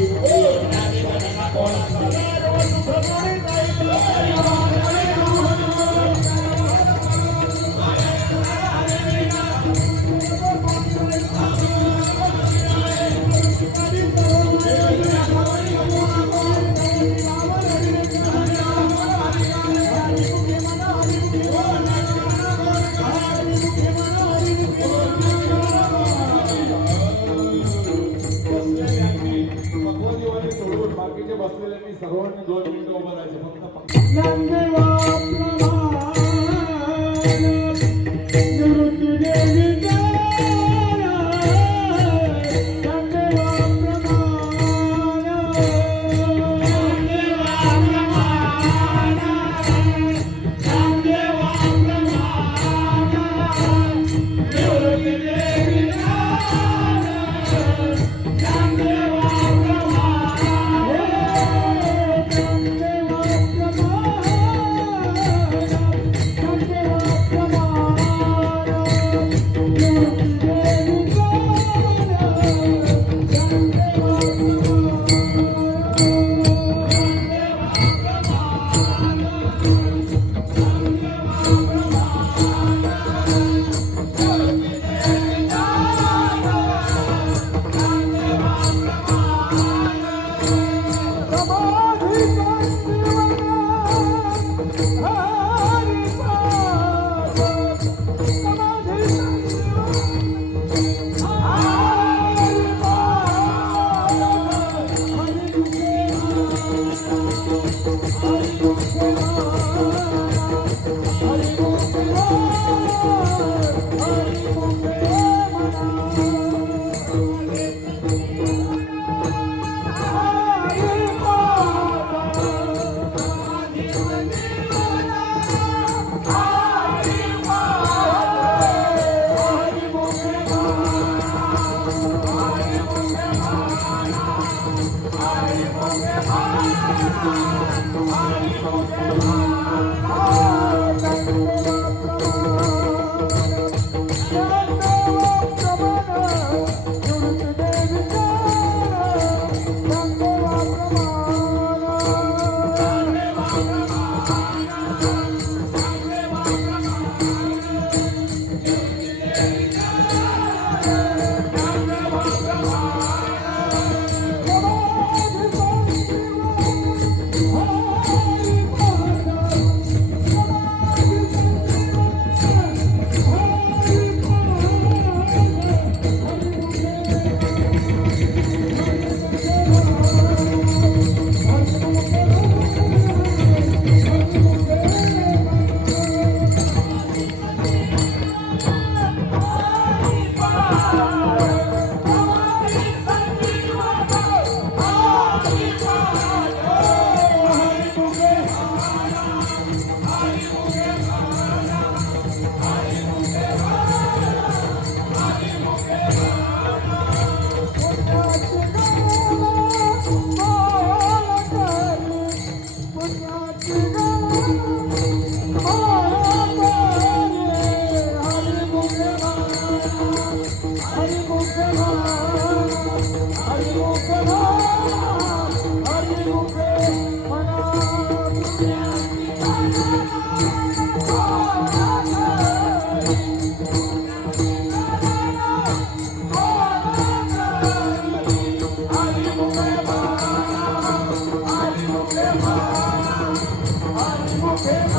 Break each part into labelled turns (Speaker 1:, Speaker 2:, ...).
Speaker 1: Gracias.
Speaker 2: सर्वांनी दोन मिनिटं उभं राहायचं फक्त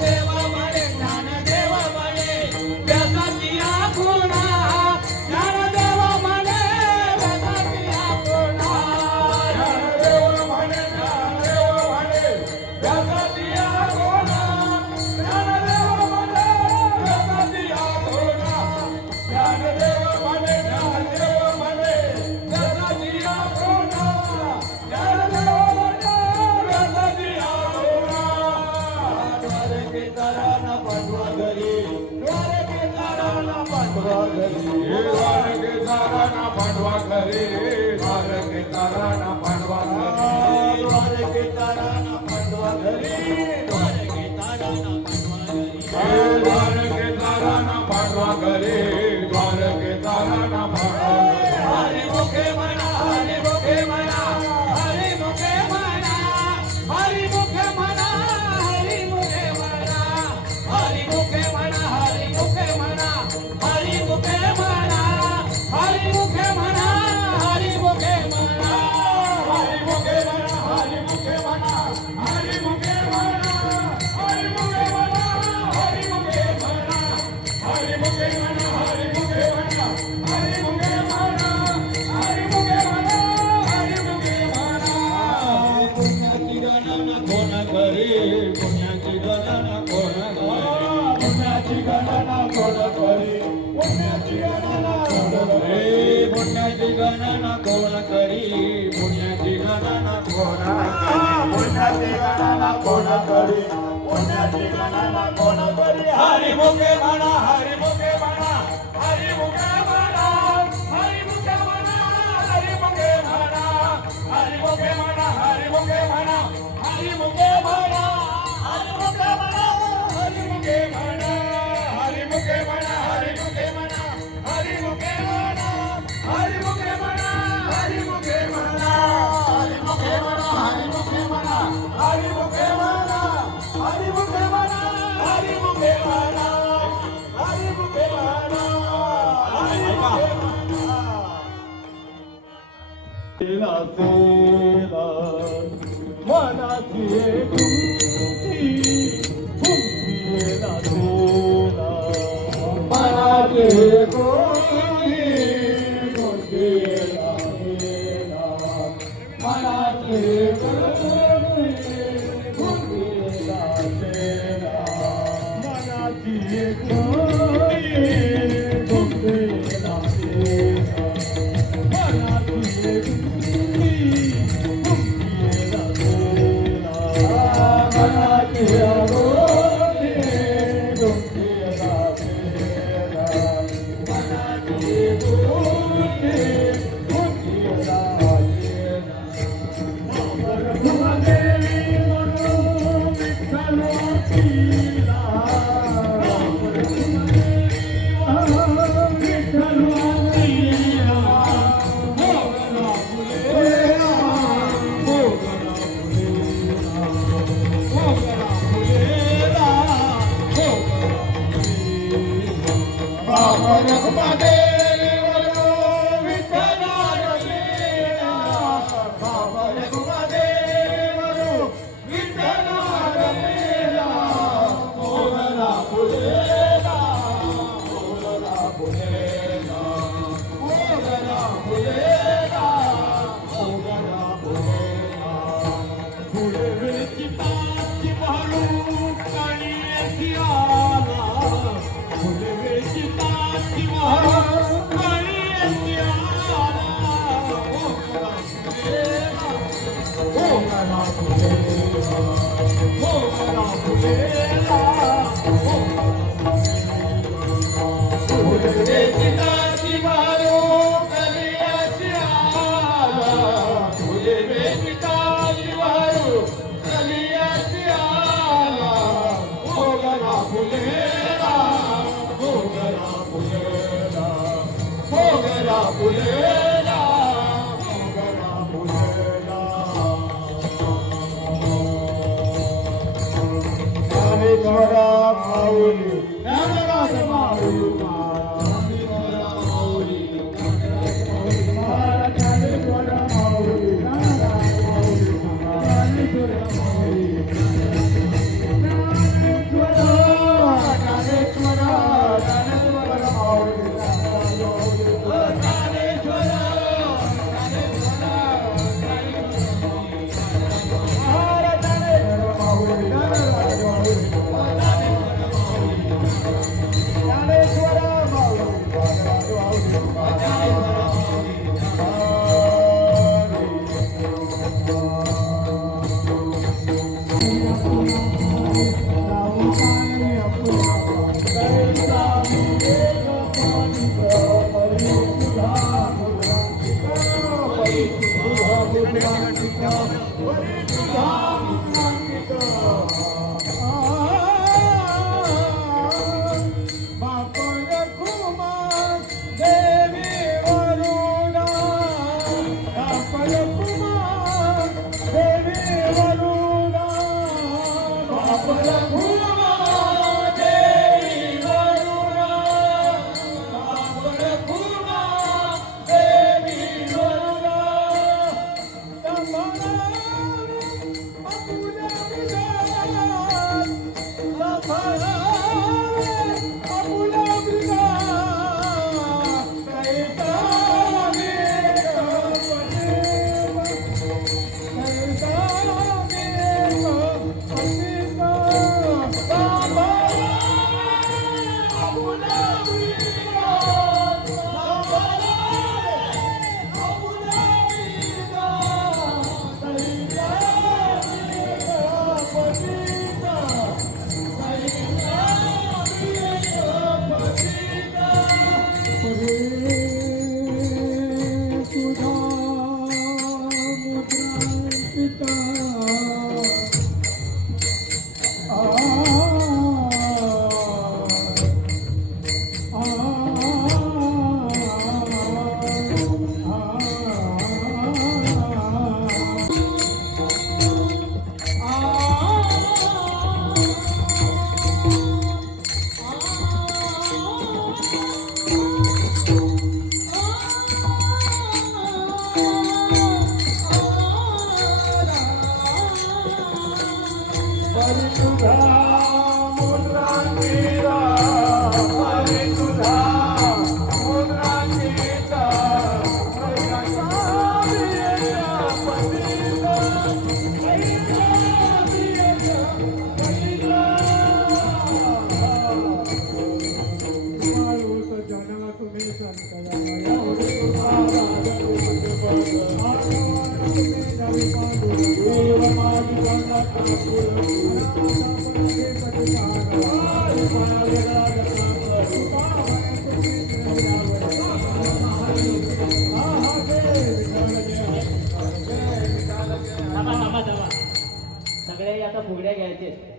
Speaker 3: meu amor.
Speaker 1: पाठवा घरी
Speaker 2: बालक तारा ना पाठवा घरी बालक तारा ना पाठ पुण्याची गणना कोण करी? पुण्याची गणना कोण
Speaker 1: पुण्याची गणना कोण करी? पुण्याची गणना कोण करी?
Speaker 2: हरी मुके म्हणा हरी हरी मुके म्हणा हरी मुके म्हणा हरी मुके म्हणा.
Speaker 3: Sila sila,
Speaker 2: mana
Speaker 3: sila.
Speaker 2: 보여줘요.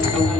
Speaker 3: Thank you.